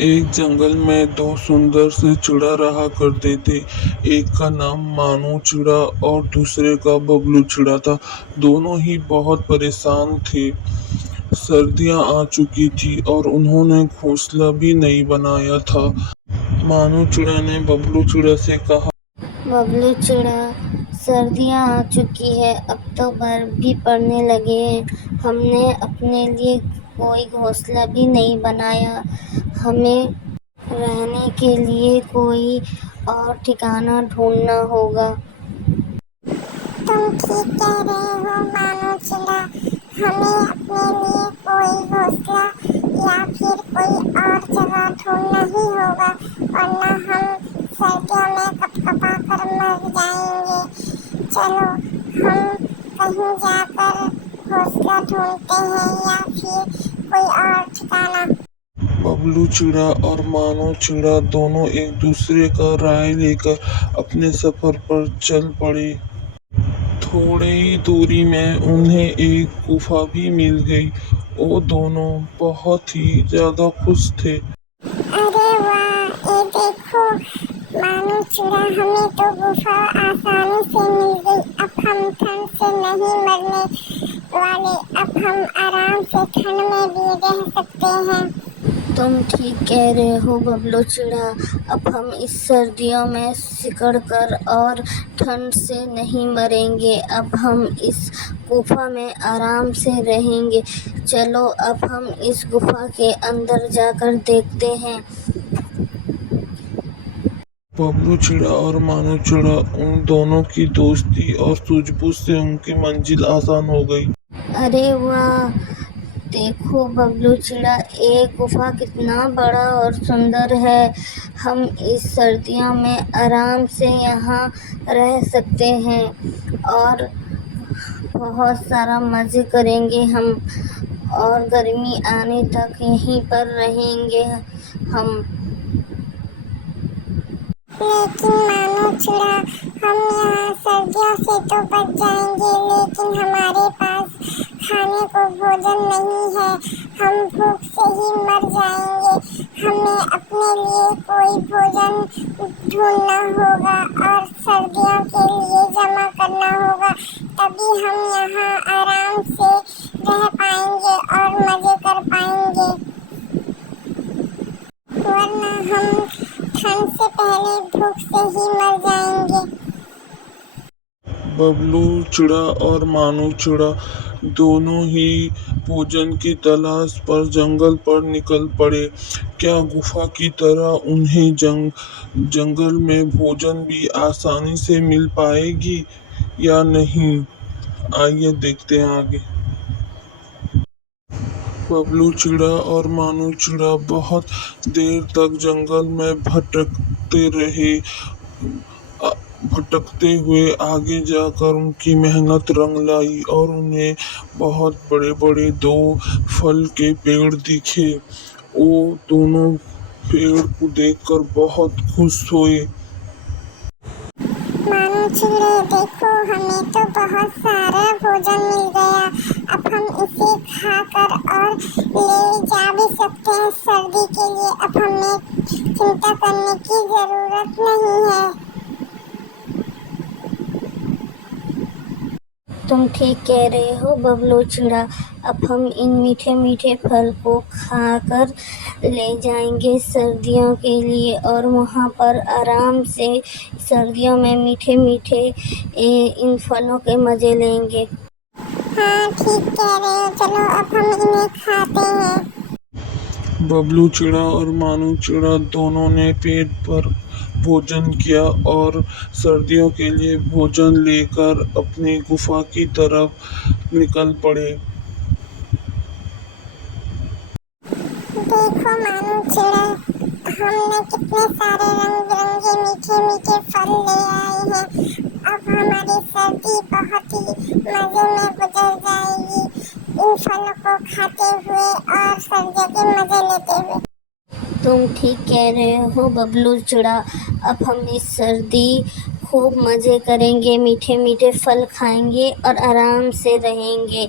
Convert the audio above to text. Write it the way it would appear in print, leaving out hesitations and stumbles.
एक जंगल में दो सुंदर से चिड़ा रहा करते थे। एक का नाम मानो चिड़ा और दूसरे का बबलू चिड़ा था। दोनों ही बहुत परेशान थे। सर्दियां आ चुकी थी और उन्होंने घोंसला भी नहीं बनाया था। मानो चिड़ा ने बबलू चिड़ा से कहा, बबलू चिड़ा, सर्दियाँ आ चुकी है, अब तो बर्फ भी पड़ने लगे हैं। हमने अपने लिए कोई घोंसला भी नहीं बनाया। हमें रहने के लिए कोई और ठिकाना ढूंढना होगा। तुम ठीक कह रहे हो मानो चिड़ा। हमें अपने लिए कोई घोंसला या फिर कोई और जगह ढूंढना ही होगा, वरना हम सर्दियों में कपकपा कर मर जाएंगे। चलो हम कहीं जाकर घोंसला ढूंढते हैं या फिर कोई और ठिकाना। बबलू चिड़ा और मानो चिड़ा दोनों एक दूसरे का राय लेकर अपने सफर पर चल पड़े। थोड़ी ही दूरी में उन्हें एक गुफा भी मिल गई। वो दोनों बहुत ही ज्यादा खुश थे। अरे वाह, ये देखो मानो चिड़ा, हमें तो गुफा आसानी से मिल गई। अब हम ठंड से नहीं मरने वाले। अब हम आराम से ठंड में भी रह सकते हैं। तुम ठीक कह रहे हो बबलू चिड़ा। अब हम इस सर्दियों में सिकड़ कर और ठंड से नहीं मरेंगे। अब हम इस गुफा में आराम से रहेंगे। चलो अब हम इस गुफा के अंदर जाकर देखते हैं। बबलू चिड़ा और मानो चिड़ा, उन दोनों की दोस्ती और सूझबूझ से उनकी मंजिल आसान हो गई। अरे वाह, देखो बबलू चिड़ा, एक गुफा कितना बड़ा और सुंदर है। हम इस सर्दियों में आराम से यहाँ रह सकते हैं और बहुत सारा मज़े करेंगे हम, और गर्मी आने तक यहीं पर रहेंगे हम। लेकिन मानो चिड़ा, हम यहाँ सर्दियों से तो बच जाएंगे, लेकिन हमारे पास खाने को भोजन नहीं है। हम भूख से ही मर जाएंगे। हमें अपने लिए कोई भोजन ढूंढना होगा और सर्दियों के लिए जमा करना होगा। तभी हम यहाँ आराम से रह पाएंगे और मजे कर पाएंगे, वरना हम ठंड से पहले भूख से ही मर जाएंगे। बबलू चिड़ा और मानो चिड़ा दोनों ही भोजन की तलाश पर जंगल पर निकल पड़े। क्या गुफा की तरह उन्हें जंगल में भोजन भी आसानी से मिल पाएगी या नहीं? आइए देखते हैं आगे। बबलू चिड़ा और मानो चिड़ा बहुत देर तक जंगल में भटकते रहे। भटकते हुए आगे जाकर उनकी मेहनत रंग लाई और उन्हें बहुत बड़े बड़े दो फल के पेड़ दिखे। वो दोनों पेड़ को देखकर बहुत खुश हुए। मानो चिड़े, देखो हमें तो बहुत सारा भोजन मिल गया। अब हम इसे खाकर और ले जा भी सकते हैं सर्दी के लिए। अब हमें चिंता करने की जरूरत नहीं है। तुम ठीक कह रहे हो बबलू चिड़ा। अब हम इन मीठे मीठे फल को खाकर ले जाएंगे सर्दियों के लिए और वहाँ पर आराम से सर्दियों में मीठे मीठे इन फलों के मज़े लेंगे। हाँ, ठीक कह रहे हो। चलो अब हम इन्हें खाते हैं। बबलू चिड़ा और मानो चिड़ा दोनों ने पेट पर भोजन किया और सर्दियों के लिए भोजन लेकर अपनी गुफा की तरफ निकल पड़े। देखो मानो चिड़ा, हमने कितने सारे रंग बिरंगे मीठे मीठे फल ले आए हैं। अब हमारी सर्दी बहुत ही मजे में गुजर जाएगी, इन फलों को खाते हुए और सर्दियों के मजे लेते हुए। तुम ठीक कह रहे हो बबलू चिड़ा। अब हम इस सर्दी खूब मज़े करेंगे, मीठे मीठे फल खाएंगे और आराम से रहेंगे।